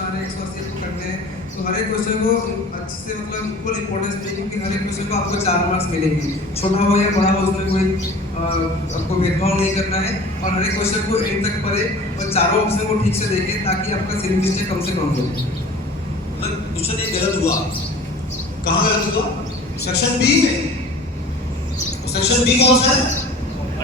Question आ रहे हैं 180 आपको करने हैं, तो हर एक क्वेश्चन को अच्छे से मतलब इक्वल इंपॉर्टेंस दें, क्योंकि हर एक क्वेश्चन को आपको 4 मार्क्स मिलेंगे, छोटा हो या बड़ा हो उसमें कोई आपको भेदभाव नहीं करना है। और हर एक क्वेश्चन को एंड तक पढ़े और चारों ऑप्शन को ठीक से देखें ताकि आपका सिली मिस्टेक कम से कम हो। मतलब क्वेश्चन ये गलत हुआ, कहाँ गलत हुआ? सेक्शन बी में। सेक्शन बी कौन सा है?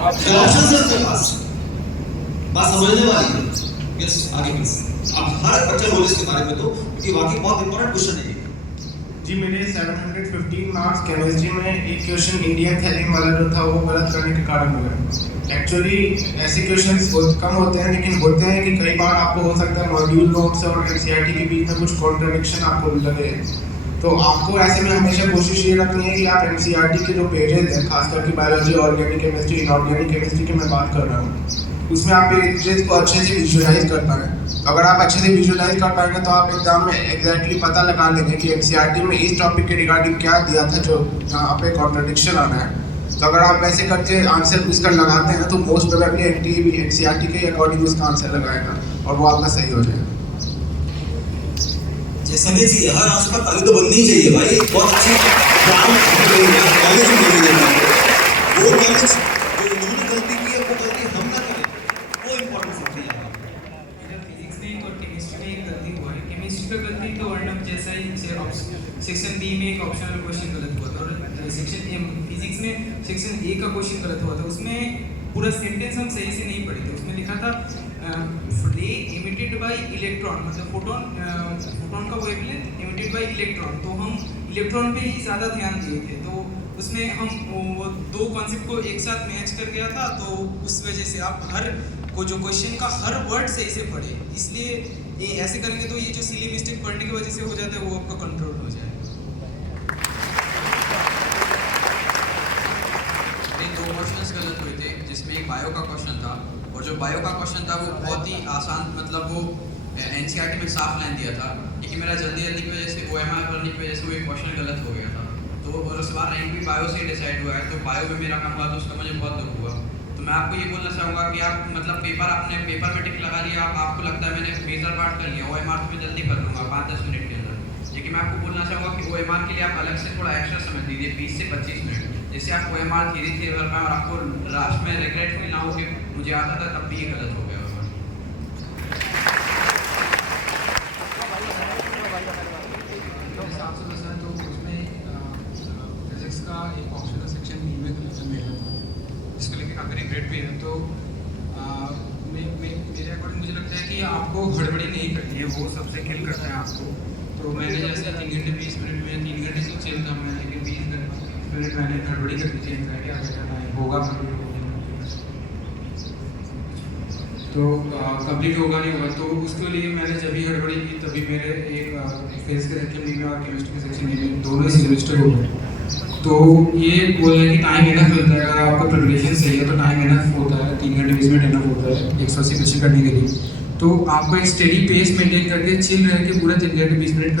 ऑप्शन है आपके पास, बात समझने वाली है। यस, आगे प्लीज। आप हर बच्चा बोले इसके बारे में तो, क्योंकि वाकई बहुत इंपॉर्टेंट क्वेश्चन है ये। जी, मेरे 715 मार्क्स केमिस्ट्री में एक क्वेश्चन इंडियन थैलीन वाला जो था वो गलत करने के कारण हुआ। एक्चुअली ऐसे क्वेश्चंस बहुत कम होते हैं, लेकिन होते हैं कि कई बार आपको हो सकता है मॉड्यूल नोट्स और एनसीईआरटी के बीच में कुछ कॉन्ट्रडिक्शन आपको लगे। तो आपको ऐसे में हमेशा कोशिश ये रखनी है कि आप एनसीईआरटी के जो पेजेस हैं, खासकर कि biology, organic chemistry, inorganic chemistry की मैं बात कर रहा हूँ, उसमें आप पेजेस को अच्छे से विजुअलाइज कर पाएँ। अगर आप अच्छे से विजुअलाइज कर पाएंगे तो आप एग्जाम में एग्जैक्टली पता लगा लेंगे कि एनसीईआरटी में इस टॉपिक के रिगार्डिंग क्या दिया था जो यहाँ पे कॉन्ट्रडिक्शन आना है। तो अगर आप वैसे करके आंसर उसका लगाते हैं तो मोस्ट प्रोबेबली एनटीए भी एनसीईआरटी के अकॉर्डिंग उसका आंसर लगाएगा और वो आपका सही हो जाएगा। जैसा कि जी हर आंसर पर ताली तो बननी ही चाहिए भाई, बहुत अच्छी कॉलेज में मिली है। वो कॉलेज जो उन्होंने गलती की है वो गलती हम ना करें, वो इम्पोर्टेंट होती है। इधर फिजिक्स में और केमिस्ट्री में एक गलती हुआ है। केमिस्ट्री का गलती तो वर्णम जैसा ही सेक्शन बी में एक ऑप्शनल क्वेश्चन गलत हुआ था, और सेक्शन फिजिक्स में सेक्शन ए का क्वेश्चन गलत हुआ था। उसमें पूरा सेंटेंस हम सही से नहीं पढ़े थे। उसमें लिखा था रे इमिटेड बाय इलेक्ट्रॉन, मतलब फोटोन का वेवलेंथ इमिटेड बाय इलेक्ट्रॉन, तो हम इलेक्ट्रॉन पे ही ज़्यादा ध्यान दिए थे। तो उसमें हम वो दो कॉन्सेप्ट को एक साथ मैच कर गया था, तो उस वजह से आप हर को जो क्वेश्चन का हर वर्ड सही से पढ़े। इसलिए ये ऐसे करेंगे तो ये जो सिली मिस्टेक पढ़ने की वजह से हो जाता है वो आपका कंट्रोल हो जाए। दो क्वेश्चंस गलत हुए थे, जिसमें एक बायो का क्वेश्चन था, और जो बायो का क्वेश्चन था वो बहुत ही आसान, मतलब वो एनसीईआरटी में साफ लाइन दिया था, लेकिन मेरा जल्दी की वजह से ओएमआर पढ़ने की वजह से वो एक क्वेश्चन गलत हो गया था। तो और उसके बाद रैंक भी बायो से डिसाइड हुआ है, तो बायो में मेरा काम हुआ तो उसका मुझे बहुत दुख हुआ। तो मैं आपको ये बोलना चाहूँगा कि आप मतलब आपने पेपर में टिक लगा लिया, आपको लगता है मैंने मेजर पार्ट कर लिया, ओएमआर तो मैं जल्दी कर लूँगा 5-10 मिनट के अंदर। लेकिन मैं आपको बोलना चाहूँगा कि ओएमआर के लिए आप अलग से थोड़ा एक्स्ट्रा समय दीजिए, 20 से 25 मिनट, जिससे आप ओएमआर धीरे धीरे कर पाएँ और आपको लास्ट में रिग्रेट फील ना हो कि मुझे आता था तब भी ये गलत हो गया। एक ऑप्शनल सेक्शन बी में मेरा जिसको लेकर काफ़ी रिग्रेट भी है। तो मेरे अकॉर्डिंग मुझे लगता है कि आपको हड़बड़ी नहीं करनी है, वो सबसे किल करता है आपको। तो मैंने जैसे 3 घंटे 20 मिनट में 3 घंटे से चल था मैं, लेकिन 20 मिनट मैंने हड़बड़ी कर दी थी, एंजाइटी आ गया होगा तो कंप्लीट होगा नहीं होगा। तो उसके लिए मैंने जब भी हड़बड़ी की तभी मेरे एक फेस के सेक्शन बी में और केमिस्ट्री के सेक्शन बी में दोनों ही सेमेस्टर हो गए। तो ये बोलना है कि टाइम इनफ मिलता है, अगर आपका प्रिपरेशन सही है तो टाइम इनफ होता है, 3 घंटे 20 मिनट इनफ होता है 180 क्वेश्चन करने के लिए। तो आपको एक स्टेडी पेस मेंटेन करके चिल रह के पूरा 3 घंटे 20 मिनट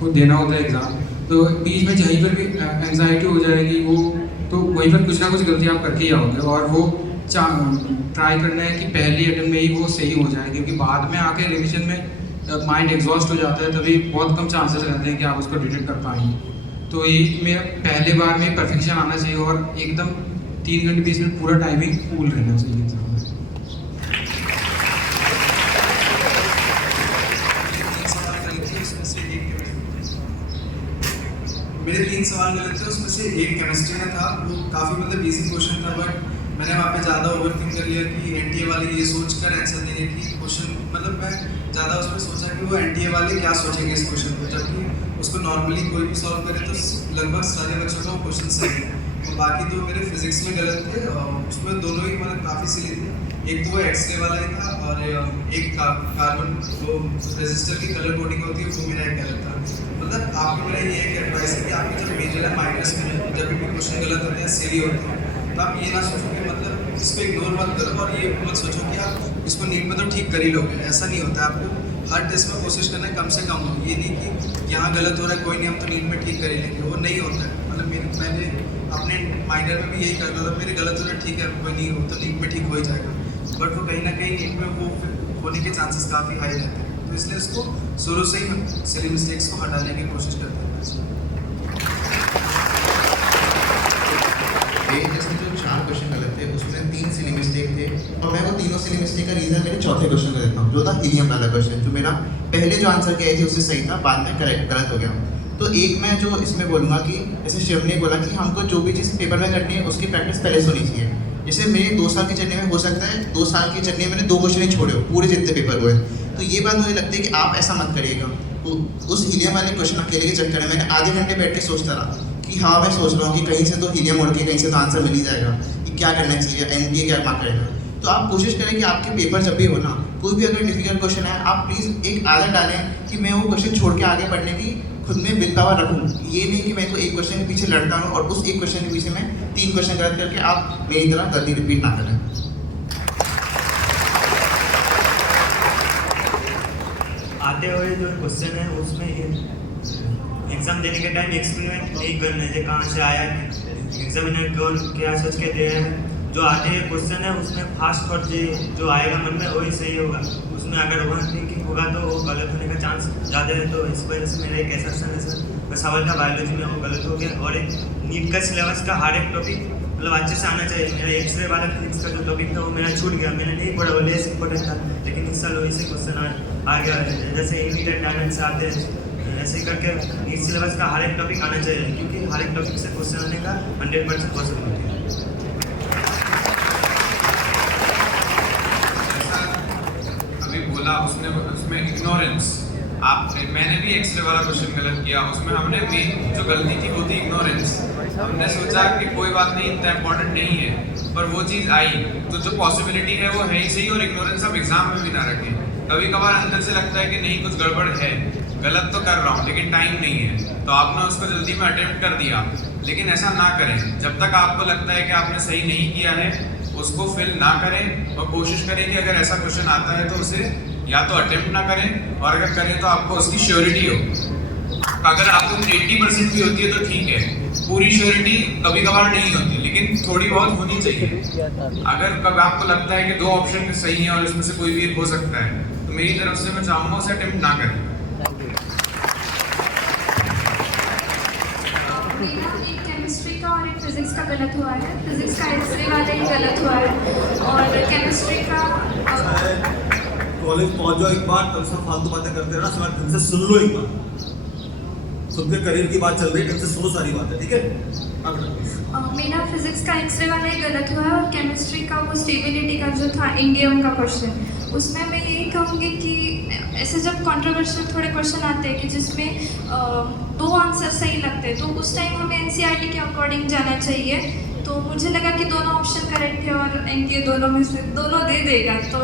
को देना होता है एग्ज़ाम। तो बीच में जहीं पर भी एंजाइटी हो जाएगी वो, तो वहीं पर कुछ ना कुछ गलती आप करके ही आओगे, और वो ट्राई करना है कि पहली अटेम्प्ट में ही वो सही हो जाए, क्योंकि बाद में आके रिविजन में माइंड एग्जॉस्ट हो जाता है, तभी बहुत कम चांसेस रहते हैं कि आप उसको डिटेक्ट कर पाएंगे। तो ये मैं पहले बार में परफेक्शन आना चाहिए और एकदम 3 घंटे 20 मिनट पूरा टाइमिंग कूल रहना चाहिए एग्जाम में। मेरे 3 सवाल गलत थे, उसमें से एक केमिस्ट्री में था, वो काफ़ी मतलब इजी क्वेश्चन था, बट मैंने वहाँ पे ज़्यादा ओवरथिंक कर लिया कि एनटीए वाले ये सोच कर आंसर देंगे कि क्वेश्चन, मतलब मैं ज़्यादा उसमें सोचा कि वो एनटीए वाले क्या सोचेंगे इस क्वेश्चन को, जबकि उसको नॉर्मली कोई भी सॉल्व करे तो लगभग सारे बच्चों का वो क्वेश्चन सही है। और बाकी तो मेरे फिजिक्स में गलत थे, उसमें दोनों ही मतलब काफ़ी सिली थे। एक तो वो एक्सरे वाला ही था, और एक कार्बन वो रेजिस्टर की कलर कोडिंग होती है वो मेरा एक गलत था। मतलब आपको मेरा ये एक एडवाइस है कि आपके जब मेजर है माइनस में जब भी क्वेश्चन गलत होते हैं, सिली होते हैं, तो आप ये ना सोचो कि मतलब इसको इग्नोर मत करो, और ये मत सोचो कि आप इसको नीट में तो ठीक कर ही लोगे, ऐसा नहीं होता है। आपको हर टेस्ट में कोशिश करना है कम से कम हो, ये नहीं कि यहाँ गलत हो रहा है कोई नहीं हम तो नीट में ठीक कर ही लेंगे, वो नहीं होता है। मतलब मैंने अपने माइनर में भी यही करता था, मेरे गलत हो रहा है ठीक है कोई नहीं हो तो नीट में ठीक हो ही जाएगा, बट वो कहीं ना कहीं नीट में वो होने के चांसेस काफ़ी हाई रहते हैं। तो इसलिए इसको शुरू से ही हम सिली मिस्टेक्स को हटाने की कोशिश करते हैं। इसमें जो 4 क्वेश्चन गलत थे उसमें 3 सिली मिस्टेक थे और मैं वो तीनों सिली मिस्टेक का रीज़न मेरे चौथे क्वेश्चन का देता हूँ, जो था हीलियम वाला क्वेश्चन, जो मेरा पहले जो आंसर किया थे उससे सही था, बाद में गलत हो गया। तो एक मैं जो इसमें बोलूँगा कि जैसे शिव ने बोला कि हमको जो भी चीज़ पेपर में करनी है उसकी प्रैक्टिस पहले से होनी चाहिए। जैसे मेरे 2 साल की जर्नी में हो सकता है 2 साल की जर्नी में मैंने 2 क्वेश्चन ही छोड़े हो पूरे जितने पेपर हुए, तो ये बात मुझे लगती है कि आप ऐसा मत करिएगा। तो उस हीलियम वाले क्वेश्चन अकेले के चक्कर में मैंने आधे घंटे बैठ के सोचता रहा कि हाँ मैं सोच रहा हूँ कि कहीं से तो हीलियम उड़ के कहीं से तो आंसर मिल ही जाएगा, कि क्या करना चाहिए, एनडीए क्या मार्क करेगा। तो आप कोशिश करें कि आपके पेपर जब भी हो ना, कोई भी अगर डिफिकल्ट क्वेश्चन है, आप प्लीज़ एक आदत डालें कि मैं वो क्वेश्चन छोड़ के आगे बढ़ने की खुद में विल पावर रखूँ। ये नहीं कि मैं तो एक क्वेश्चन के पीछे लड़ता हूँ और उस एक क्वेश्चन के पीछे मैं 3 क्वेश्चन गलत करके आप मेरी तरह गलती रिपीट ना करें। आते हुए जो क्वेश्चन है उसमें एग्जाम देने के टाइम एक्सपेरिमेंट नहीं करना है, कहाँ से आया, एग्जामिनर कौन क्या सोच के दे रहे हैं। जो आते हैं क्वेश्चन है उसमें फास्ट थॉट जो आएगा मन में वही सही होगा, उसमें अगर ओवर थिंकिंग होगा तो वो गलत होने का चांस ज़्यादा है। तो इस वजह से मेरा एक ऐसा सवाल था बायोलॉजी में, वो गलत हो गया। और एक नीट का सिलेबस का हर एक टॉपिक मतलब अच्छे से आना चाहिए। मेरा एक्सरे वाला फिजिक्स का जो टॉपिक था वो मेरा छूट गया, मैंने नहीं पढ़ा, वो लेस इंपॉर्टेंट था, लेकिन इस साल वही से क्वेश्चन आ गया। जैसे इमीडिएट डायमेंशन से आते हैं ऐसे करके नीट सिलेबस का हर एक टॉपिक आना चाहिए, क्योंकि हर एक टॉपिक से क्वेश्चन आने का 100% पॉसिबल है। अभी बोला उसमें इग्नोरेंस, मैंने भी एक्सरे वाला क्वेश्चन गलत किया। उसमें हमने मेन जो गलती थी वो थी इग्नोरेंस। हमने सोचा कि कोई बात नहीं, इतना इम्पोर्टेंट नहीं है, पर वो चीज़ आई तो जो पॉसिबिलिटी है वो है ही सही, और इग्नोरेंस आप एग्जाम में भी ना रखें। कभी कभार अंदर से लगता है कि नहीं कुछ गड़बड़ है, गलत तो कर रहा हूँ लेकिन टाइम नहीं है, तो आपने उसको जल्दी में अटेम्प्ट कर दिया। लेकिन ऐसा ना करें, जब तक आपको लगता है कि आपने सही नहीं किया है उसको फिल ना करें, और कोशिश करें कि अगर ऐसा क्वेश्चन आता है तो उसे या तो अटेम्प्ट ना करें, और अगर करें तो आपको उसकी श्योरिटी हो। अगर आपको 80% भी होती है तो ठीक है, पूरी श्योरिटी कभी कभार नहीं होती, लेकिन थोड़ी बहुत होनी चाहिए। अगर कभी आपको लगता है कि 2 ऑप्शन सही हैं और इसमें से कोई भी एक हो सकता है, तो मेरी तरफ से मैं चाहूँगा उसे अटेम्प्ट ना करें। मेरा एक केमिस्ट्री का और एक फिजिक्स का गलत हुआ है। फिजिक्स का एक्सरे वाला ही गलत हुआ है, और केमिस्ट्री का कॉलेज पहुंच जाओ एक बार, तब सब फालतू बातें करते रहना, सब ढंग से सुन लो एक बार। सबके करियर की बात चल रही है, ढंग से सुनो सारी बातें, ठीक है। मेरा फिजिक्स का एक्सरे वाला ही गलत हुआ है, और केमिस्ट्री का वो स्टेबिलिटी का जो था इंडियम का क्वेश्चन, उसमें मैं यही कहूँगी कि ऐसे जब कंट्रोवर्शियल थोड़े क्वेश्चन आते हैं कि जिसमें 2 आंसर सही लगते हैं, तो उस टाइम हमें एनसीईआरटी के अकॉर्डिंग जाना चाहिए। तो मुझे लगा कि दोनों ऑप्शन करेक्ट थे और एनटीए दोनों में से दोनों दे देगा, तो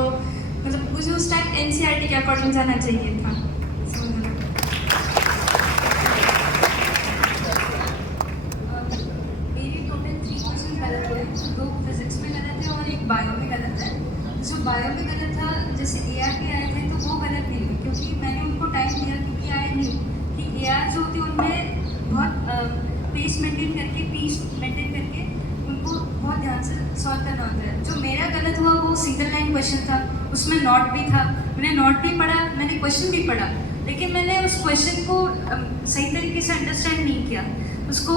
मतलब मुझे उस टाइम एनसीईआरटी के अकॉर्डिंग जाना चाहिए था। मेरी टोटल 3 क्वेश्चन गलत हुए, 2 फिजिक्स में गलत है और एक बायो में गलत है। जो बायो में गलत था, जैसे AR के आए थे तो वो गलत नहीं हुई, क्योंकि मैंने उनको टाइम दिया, क्योंकि आई न्यू कि AR जो होती है उनमें बहुत पेस मेंटेन करके उनको बहुत ध्यान से सॉल्व करना होता है। जो मेरा गलत हुआ वो सिंगल लाइन क्वेश्चन था, उसमें नॉट भी था, मैंने नॉट भी पढ़ा, मैंने क्वेश्चन भी पढ़ा, लेकिन मैंने उस क्वेश्चन को सही तरीके से अंडरस्टैंड नहीं किया, उसको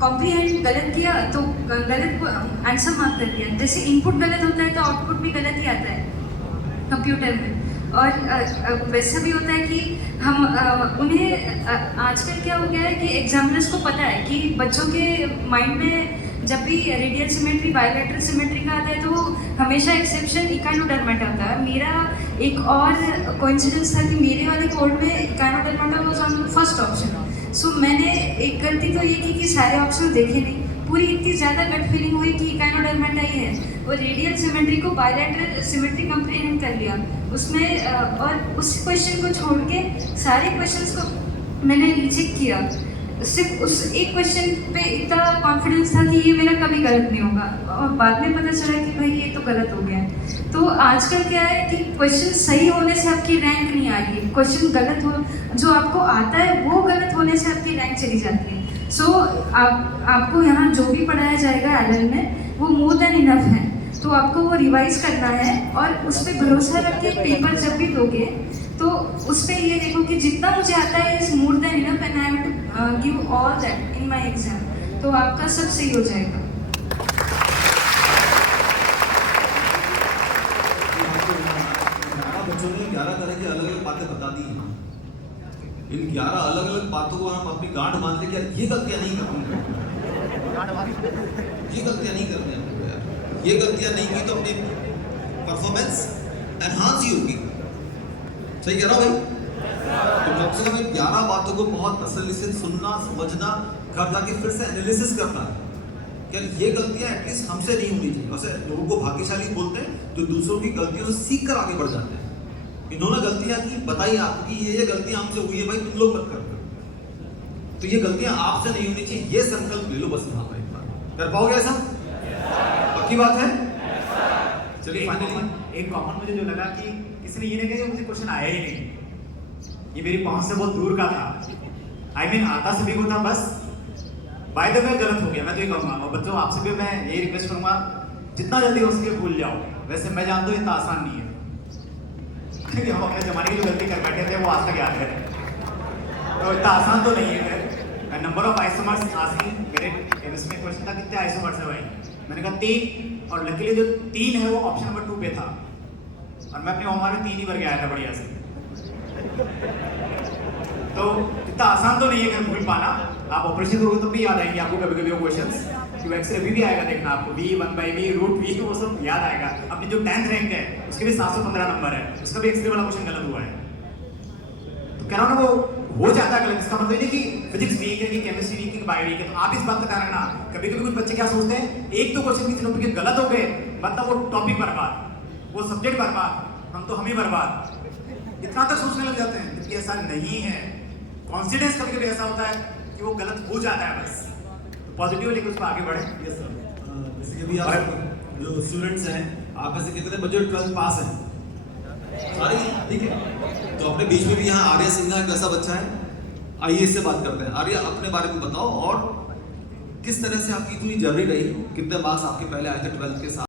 कॉम्प्रीहेंड गलत किया, तो गलत आंसर मार्क कर दिया। जैसे इनपुट गलत होता है तो आउटपुट भी गलत ही आता है कंप्यूटर में। और वैसा भी होता है कि हम उन्हें आजकल क्या हो गया है कि एग्जामिनर्स को पता है कि बच्चों के माइंड में जब भी रेडियल सिमेट्री बायलैटरल सिमेट्री का आता है तो हमेशा एक्सेप्शन इकानोडर्माटा होता है। मेरा एक और कोइंसिडेंस था कि मेरे वाले कोड में इकानोडर्माटा वाज ऑन फर्स्ट ऑप्शन। सो मैंने एक गलती तो ये की कि सारे ऑप्शन देखे नहीं, पूरी इतनी ज़्यादा गट फीलिंग हुई कि इकानोडर्माटा ही है, और रेडियल सिमेट्री को बायलैटरल सिमेट्री कंप्रीहेंड कर लिया उसमें, और उस क्वेश्चन को छोड़ के सारे क्वेश्चंस को मैंने रीचेक किया। सिर्फ उस एक क्वेश्चन पे इतना कॉन्फिडेंस था कि ये मेरा कभी गलत नहीं होगा, और बाद में पता चला कि भाई ये तो गलत हो गया है। तो आजकल क्या है कि क्वेश्चन सही होने से आपकी रैंक नहीं आ रही है, क्वेश्चन गलत हो जो आपको आता है वो गलत होने से आपकी रैंक चली जाती है। सो आपको यहाँ जो भी पढ़ाया जाएगा एलएल में वो मोर देन इनफ है। तो आपको वो रिवाइज करना है और उस पर भरोसा रख के पेपर जब भी दोगे तो उस पर ये देखो कि जितना मुझे आता है is more than enough and I have to give all that in my exam, तो आपका सब सही हो जाएगा। बच्चों ने 11 तरह की अलग अलग बातें बता दी हैं। इन 11 अलग अलग बातों को हम अपनी गांठ बांध ले कि यार ये गलतियां नहीं करनी, ये गलतियां नहीं करनी हमको यार, ये गलतियां नहीं की तो अपनी परफॉर्मेंस एनहांस ही होगी। सही कह रहा हूँ भाई? तो कम से कम इन 11 बातों को बहुत तसल्ली से सुनना, समझना, घर जाके फिर से एनालिसिस करना है कि ये गलतियां एटलीस्ट हमसे नहीं होनी चाहिए। वैसे लोगों को भाग्यशाली बोलते हैं जो दूसरों की गलतियों से सीख कर आगे बढ़ जाते हैं। इन्होंने गलतियां की, बताई आपको कि ये गलतियां हमसे हुई है भाई, तुम लोग मत करते। तो ये गलतियां आपसे नहीं होनी चाहिए, ये संकल्प ले लो बस यहाँ पर एक बार। कर पाओगे ऐसा? पक्की बात है? चलिए फाइनली एक कॉमन मुझे जो लगा कि किसी ने ये नहीं कहा कि मुझे क्वेश्चन आया ही नहीं, ये मेरी पहुंच से बहुत दूर का था। आई मीन आता सभी को था, बस बाय द वे गलत हो गया। मैं तो ये कहूँगा और बच्चों आपसे भी मैं यही रिक्वेस्ट करूँगा जितना जल्दी हो सके भूल जाओ। वैसे मैं जानता हूँ इतना आसान नहीं है, क्योंकि हम अपने जमाने की जो गलती कर बैठे थे वो आज तक याद करें, तो इतना आसान तो नहीं है। नंबर ऑफ आइसोमर्स आस्किंग, मेरे केमिस्ट्री में क्वेश्चन था कितने आइसोमर्स है भाई, मैंने कहा 3, और लकीली जो 3 है वो ऑप्शन नंबर 2 पे था और मैं अपनी ओमर में 3 ही भर के आया था बढ़िया से। तो इतना आसान तो नहीं है कि भूल पाना। आप ऑपरेशन करोगे तो भी याद आएंगे आपको कभी कभी वो क्वेश्चंस, कि एक्सरे अभी भी आएगा देखना आपको, v 1/v रूट v वो सब याद आएगा। अपनी जो 10th रैंक है उसके भी 715 नंबर है, उसका भी एक्सरे वाला क्वेश्चन गलत हुआ है। तो कह रहा हूँ ना वो हो जाता है गलत। इसका मतलब नहीं कि फिजिक्स वीक है कि केमिस्ट्री वीक है कि बायो वीक है। तो आप इस बात का ध्यान रखना। कभी कभी कुछ बच्चे क्या सोचते हैं, एक दो क्वेश्चन किसी टॉपिक के गलत हो गए मतलब वो टॉपिक बर्बाद, वो सब्जेक्ट बर्बाद, हम ही बर्बाद, इतना तक सोचने लग जाते हैं। जबकि ऐसा नहीं है। कॉन्फिडेंस कभी कभी ऐसा होता है कि वो गलत हो जाता है, बस पॉजिटिव लेकर उसको आगे बढ़े। Yes sir. जैसे कि अभी आप जो स्टूडेंट्स हैं, आप में से कितने बच्चे 12th पास हैं? सारे? ठीक है। तो अपने बीच में भी यहाँ आर्या सिन्हा एक ऐसा बच्चा है, आइए इससे बात करते हैं। आर्या अपने बारे में बताओ और किस तरह से आपकी पूरी जर्नी रही, कितने मार्क्स आपके पहले आए थे 12th के साथ?